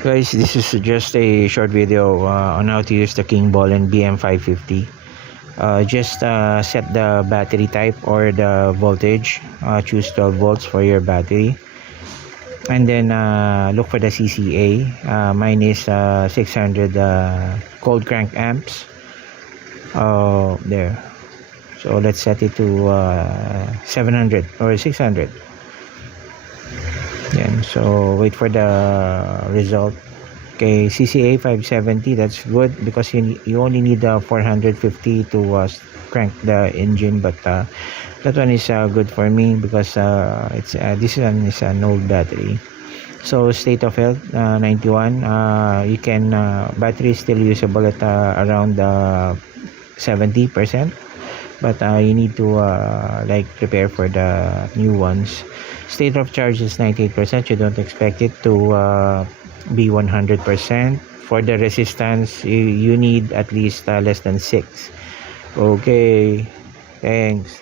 Guys, this is just a short video on how to use the King Ball and BM550. Just set the battery type or the voltage. Choose 12 volts for your battery, and then look for the CCA. Mine is 600 cold crank amps. There. So let's set it to 700 or 600. Yan. So wait for the result. Okay, CCA 570, that's good because you only need 450 to crank the engine, but that one is good for me because it's this one is an old battery. So state of health 91. You can battery is still usable at around 70%, but you need to like prepare for the new ones. State of charge is 98%. You don't expect it to be 100%. For the resistance, you need at least less than 6. Okay, thanks.